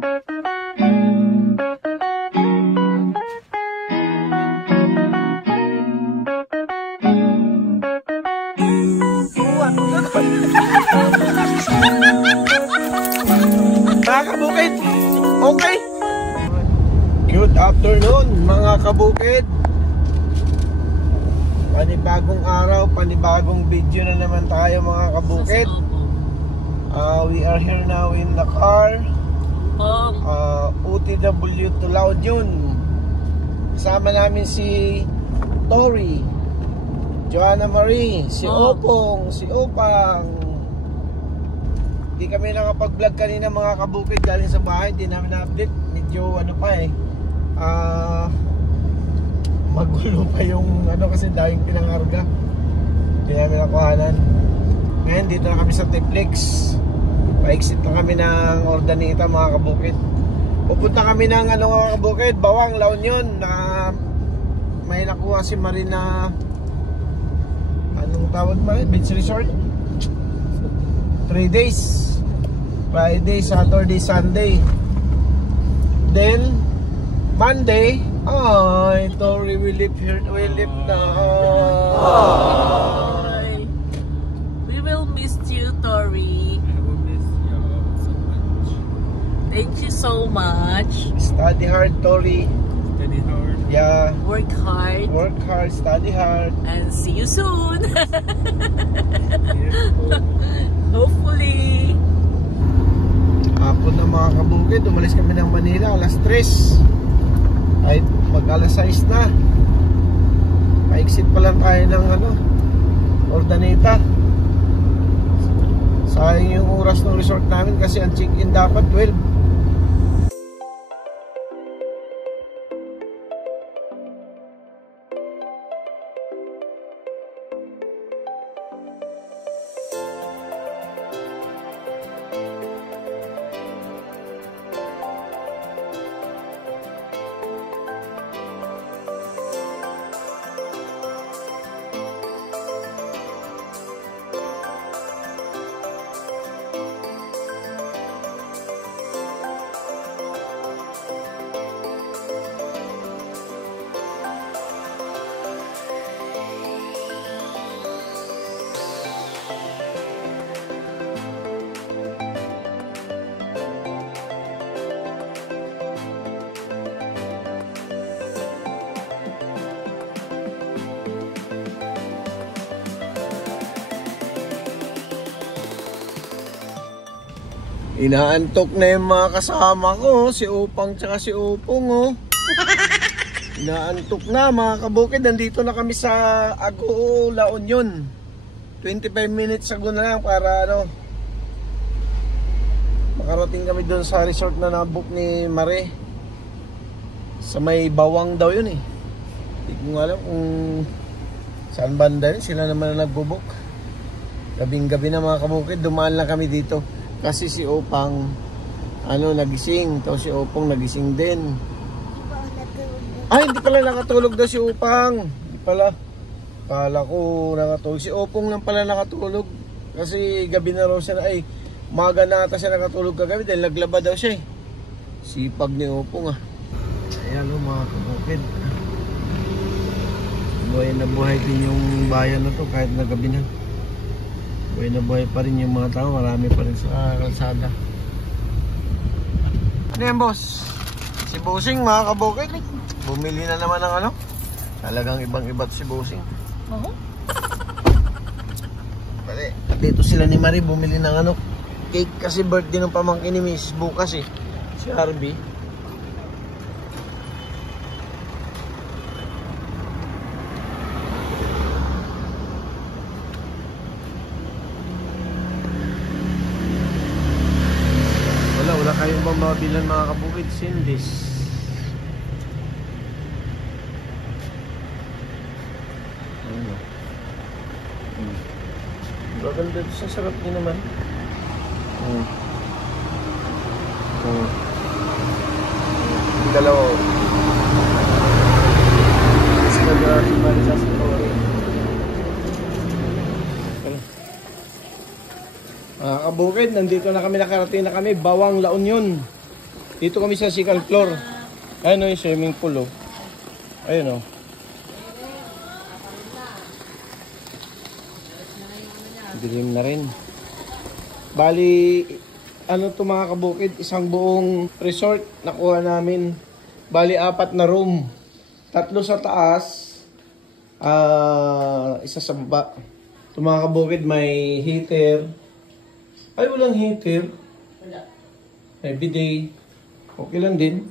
Mga kabukid, okay. Good afternoon mga kabukid. Panibagong araw, panibagong video na naman tayo mga kabukid. We are here now in the car, OTW to La Union. Kasama namin si Tori, Joanna Marie, si Opong, si Opang. Hindi kami nakapag-vlog kanina mga kabukid galing sa bahay, hindi namin na-update. Medyo ano pa eh, magulo pa yung ano kasi dahil pinangarga. Hindi namin nakuhanan. Ngayon dito na kami sa Tiplex. Pa-exit na kami ng Ordaneta mga kabukid. Pupunta kami ng ano mga kabukid, Bawang, La Union, na may nakuha si Marina. Anong tawag ba? Beach Resort. 3 days, Friday, Saturday, Sunday. Then Monday, Tori will live here. We live na. We will miss you, Tori. I will miss you so much. Thank you so much. Study hard, Tori. Study hard. Yeah. Work hard. Work hard, study hard. And see you soon. Hopefully. Hapon na mga kabukid, umalis kami ng Manila alas 3. Ay mag alas 6 na. Pa-exit pa lang tayo ng ano, Ordaneta. Sayang yung oras ng resort namin kasi ang check-in dapat 12. Inaantok na yung mga kasama ko, si Upang tsaka si Upong oh. Inaantok na mga kabukid, nandito na kami sa Agoo, La Union. 25 minutes ago na lang para ano, makarating kami doon sa resort na nabook ni Mare. Sa may Bawang daw yun eh. Hindi ko alam kung saan banda yun, sila naman na nagbobook. Gabing gabi na mga kabukid, dumaan lang kami dito. Kasi si Opang ano nagising, tapos si Opong nagising din. Ay, hindi pala nakatulog daw si Opang. Hindi pala. Kala ko nakatulog. Si Opong lang pala nakatulog. Kasi gabi na raw siya na, ay umaga na ata siya nakatulog kagabi dahil naglaba daw siya eh. Sipag ni Opong ah. Ayan o mga kabukid. Buhay na buhay din yung bayan na to kahit na gabi na. Buhay na buhay pa rin yung mga tao, marami pa rin sa kalsada. Ano yan boss? Si Bossing mga kabukid, bumili na naman ng ano? Talagang ibang iba't si Bossing. Dito sila ni Marie bumili ng ano, cake kasi birthday ng pamangkin ni Mrs. bukas eh, si Harvey. Wala kayong bang mabilan mga kabukid? Sindis. Maganda sa sarap din naman. Dalawa. Kabukid, nandito na kami, nakarating na kami, Bawang, La Union. Dito kami sa second floor. Ayun yung swimming pool, oh. Ayun, oh. Dilim na rin. Bali, ano to mga kabukid, isang buong resort nakuha namin. Bali, 4 na room. 3 sa taas, isa sa baba. Ito mga kabukid, may heater. Ay, walang heater. Everyday. Okay lang din.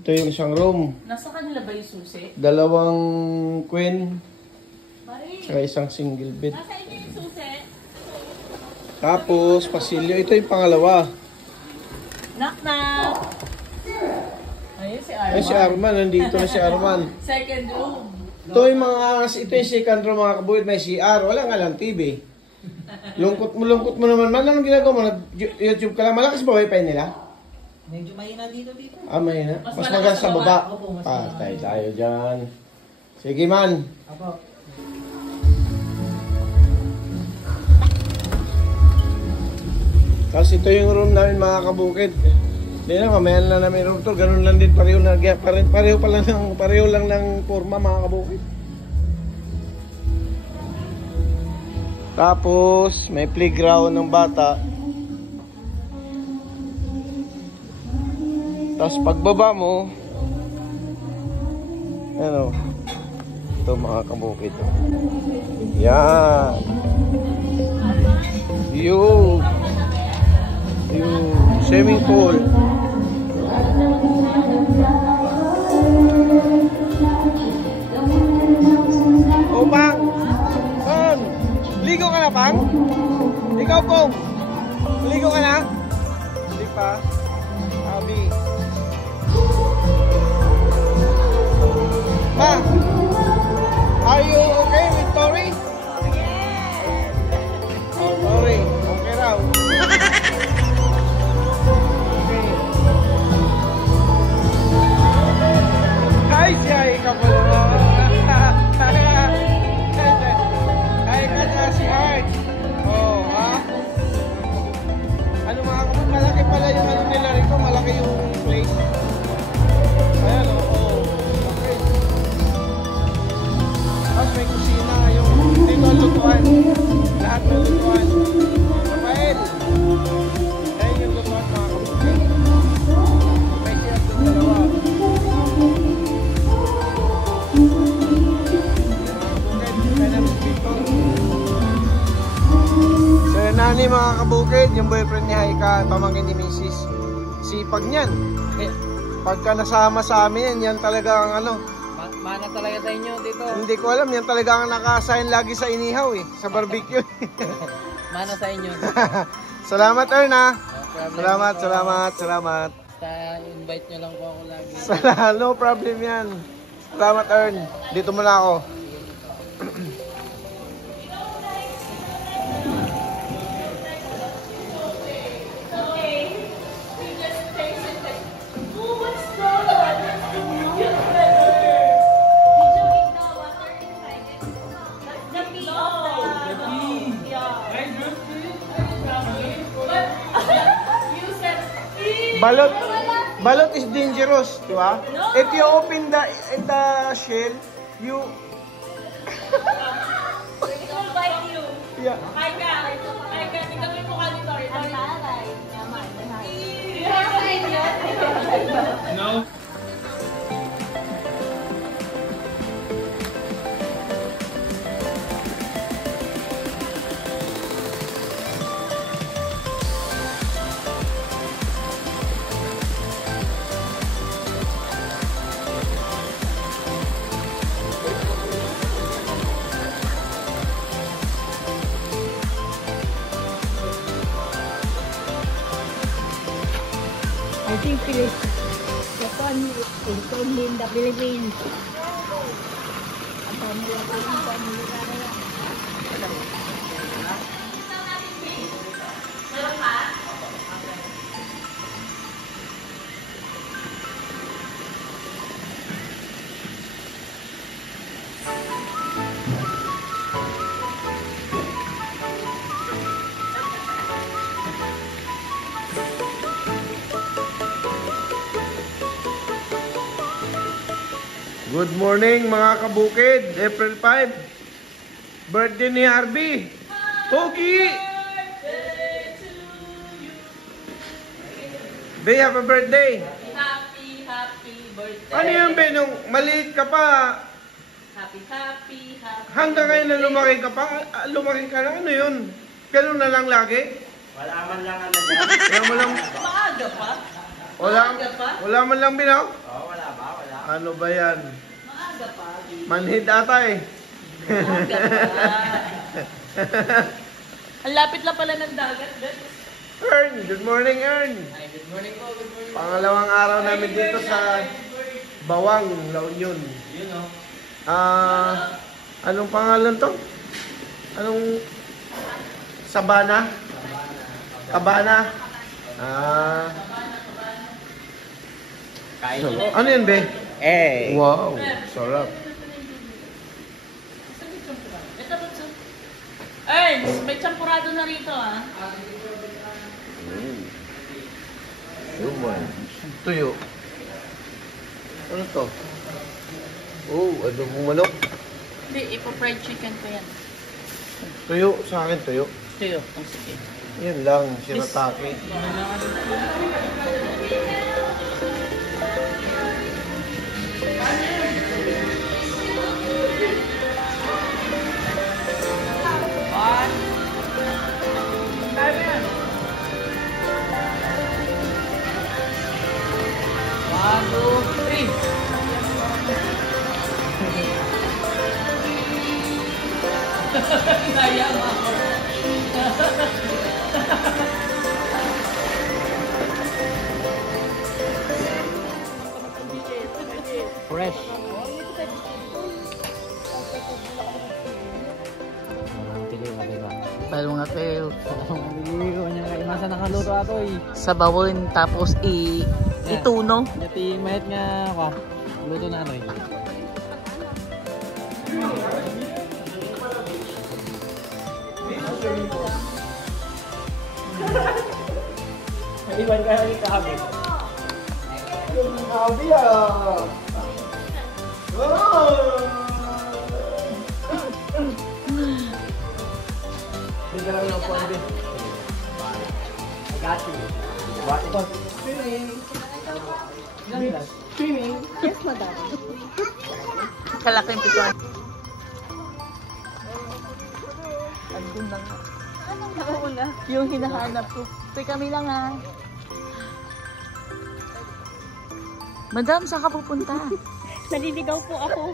Ito yung isang room. Nasa kanila ba yung susi? 2 queen. Mari, Saka isang single bed. nasa inyo yung susi? Tapos, pasilyo. Ito yung pangalawa. Knock knock! Ayun si Arman. Ay, si Arman. Nandito na si Arman. Second room. Ito yung second room mga kabukid. May CR. Wala nga lang TV. Lungkot mo naman. Man, anong ginagawa mo? YouTube ka lang. Malakas ba wifi nila? Medyo mahina dito. Ah, mahina. Mas Mas malakas maganda sa sa baba. Opo, mas Patay tayo dyan. Sige man. Apo. Tapos ito yung room namin mga kabukid. Hindi na, mamaya na namin room to. Ganun lang din, pareho lang ng forma mga kabukid. Tapos may playground ng bata. Tapos pagbaba mo, ano, ito mga kabukid. Yan. Yung swimming pool. Oh, Pang! Pang! Ligo ka na, Pang? Ikaw, Pong! Ligo ka na? Hindi pa. Abi. Ma! Are you okay with Tori? Oh, Tori. Okay raw. Hi, siya. Ikaw po naman. Hi ka na si Heart. Oh, ha? Ano mga kapag malaki pala yung ano nila rito. Malaki yung place. Ayan, oh. Okay. Tapos may kusina. Yung dito ang lutuan. Lahat ng lutuan. Rafael. Ayan yung lutuan mga kapag. May kiyas yung dalawa. So yun nani mga kabukid, yung boyfriend ni Haika, pamangkin ni Mrs. Sipag niyan. Pagka nasama sa amin, yan talaga ang ano. Mana talaga tayo nyo dito. Hindi ko alam, yan talaga ang naka-assign lagi sa inihaw eh, sa barbecue. Mana sa inyo. Salamat Erna. No problem. Salamat. Invite nyo lang po ako lagi. No problem yan. Salamat Ern. Dito muna ako. Balot is dangerous, di ba? If you open the shell, you It will bite you. yeah. Hi ka. Tingnan mo yung mukha ni Tori. No. I think Japan is only in the Philippines. Good morning mga kabukid. April 5. Birthday ni Harvey. Pogi! Be, happy birthday. Happy birthday. Ano yun, Be? Nung maliit ka pa, Happy. hanggang ngayon na lumaki ka pa, lumaki ka na, ano yun? Ganun na lang lagi? Wala man lang ano dyan. Wala mo lang, Maaga pa? wala man lang binaw? Oo, wala ba? Wala. Ano ba yan? Maaga pa. Manhid ata eh. Maaga pa. Ang lapit lang pala ng dagat. Ern, good morning Ern. Ay, good morning po, good morning. Pangalawang araw namin dito sa Bawang, La Union. Yun o. Anong pangalan to? Anong Sabana? Cabana? Kain. Ano yun, Be? Eh. Wow, sarap. Ito ba ito? Ernst, may champurado na rito ah. Tuyo. Ano to? Oh, ano mong manok? Hindi, ipo-fried chicken ko yan. Tuyo, sa akin tuyo. Tuyo. Ang sige. Yan lang, shirataki. One, two, three. Kaya mo ako. Fresh. Talo nga tayo. Naliligo niya kayo. Nasa nakaluto ako eh. Sabawin tapos ituno. Yati mahit nga ako. Luto na ano eh. Iwan ka rin kahabit. Sabi ah! Hindi lang ng pwede. I got you. What? Swimming. Yes, madam. Kalaking pituan. Andun na nga. Oo na. Yung hinahanap ko. Teka kami lang ha. Madam, saan ka pupunta? Naliligaw po ako.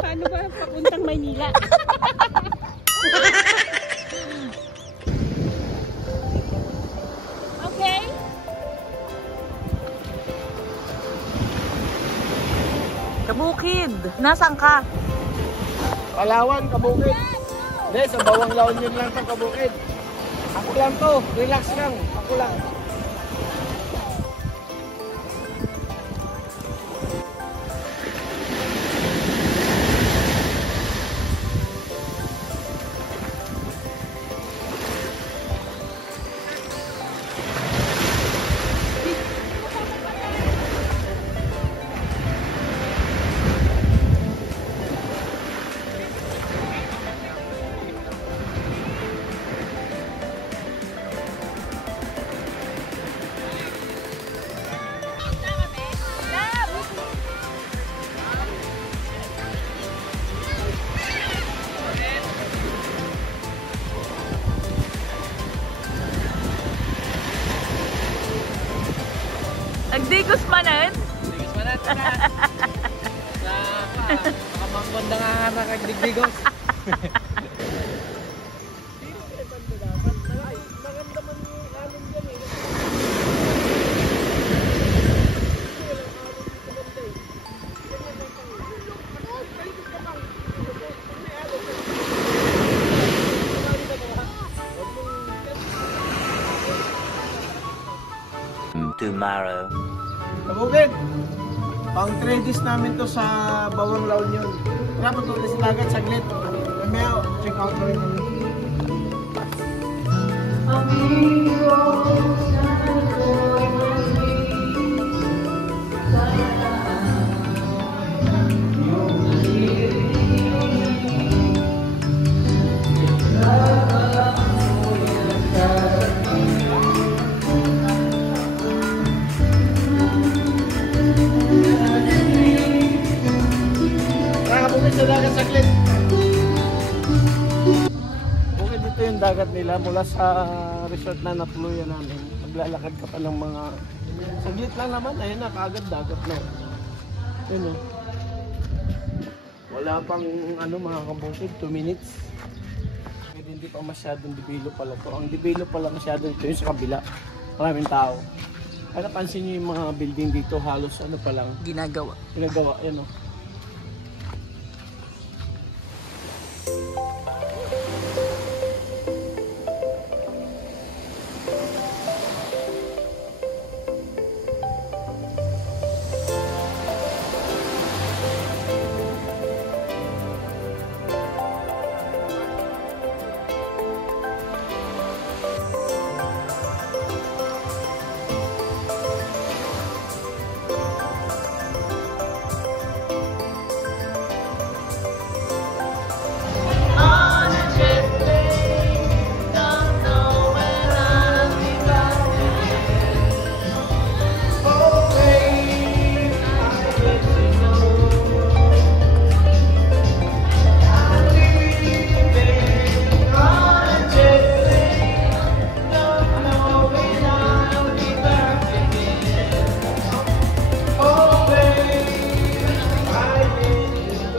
Paano ba papuntang Maynila? Okay. Kabukid! Nasaan ka? Palawan, Kabukid. Hindi, sa Bawang La Union lang sa Kabukid. Ako lang to, relax lang. Ako lang. Nagdigos manan? Digos pa natin na. Sa makamangkonda nga nakagdigdigos. Tomorrow. Kabukid! Pang 3 days namin to sa Bawang La Union. Tara, patuloy sa dagat, saglit. Mamaya, check out na rin kami. dagat saglit. Okay, dito yung dagat nila mula sa resort na natuluyan namin. Maglalakad ka pa ng mga saglit lang naman. Ayun na, kaagad dagat na. Yun o. Wala pang ano mga kabukid, 2 minutes. Kaya hindi pa masyadong develop pala to. Ang develop pala masyadong ito yung sa kabila. Maraming tao. Kaya napansin nyo yung mga building dito halos ano pa lang. Ginagawa. Yan o.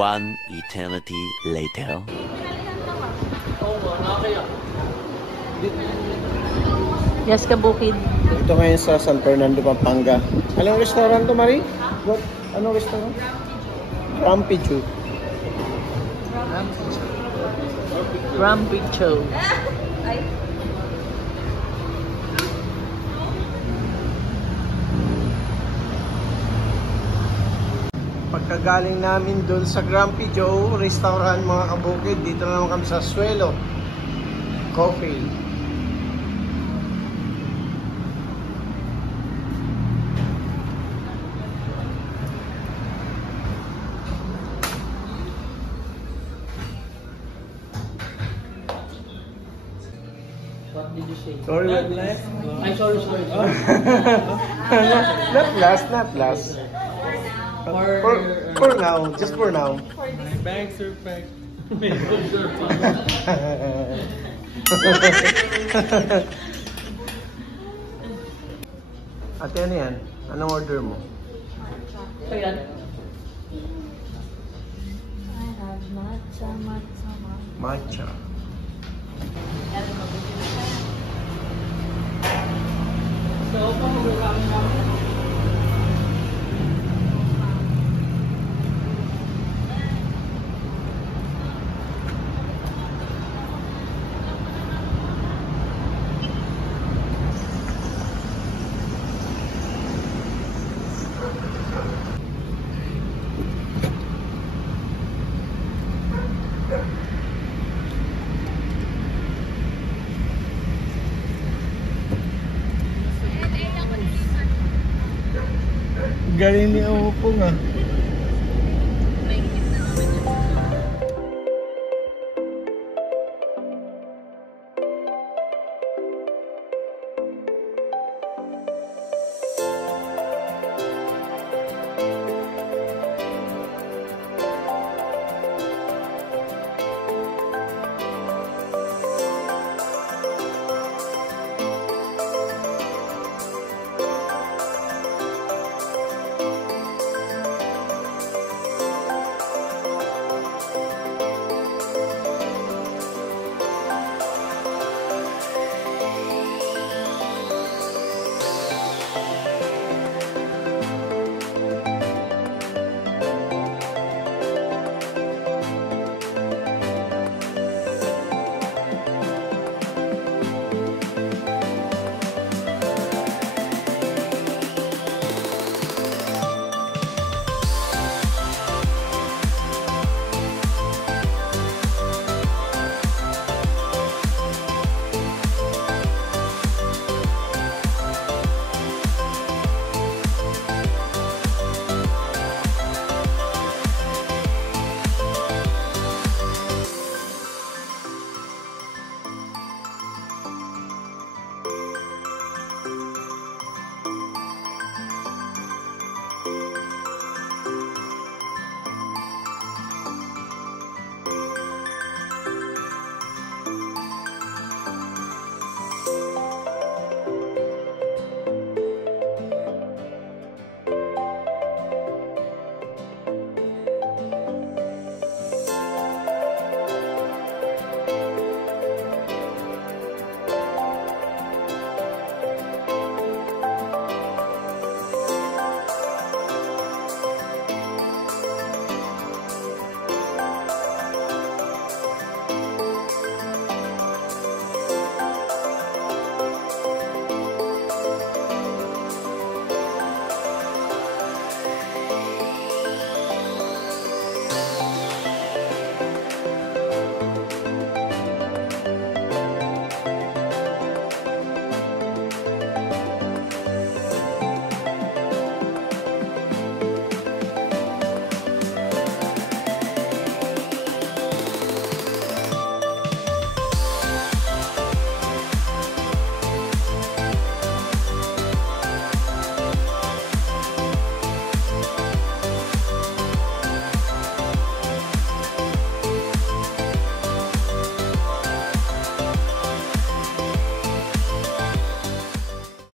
One eternity later. Yes, kabukid. Ito ngayon sa San Fernando, Pampanga. Anong restaurant to, Marie? What? Anong restaurant? Grumpy Chew. Grumpy Chow. Pagkagaling namin doon sa Grumpy Joe restaurant mga kabukid, dito na naman kami sa Suelo Coffee. What did you say? Sorry, what last? I'm sorry. Not last. For now, just for now. My bags are packed. Ate, ano yan? Anong order mo? So yan. I have matcha. Matcha. So, pamagagamit namin. Galing ni Opong ah.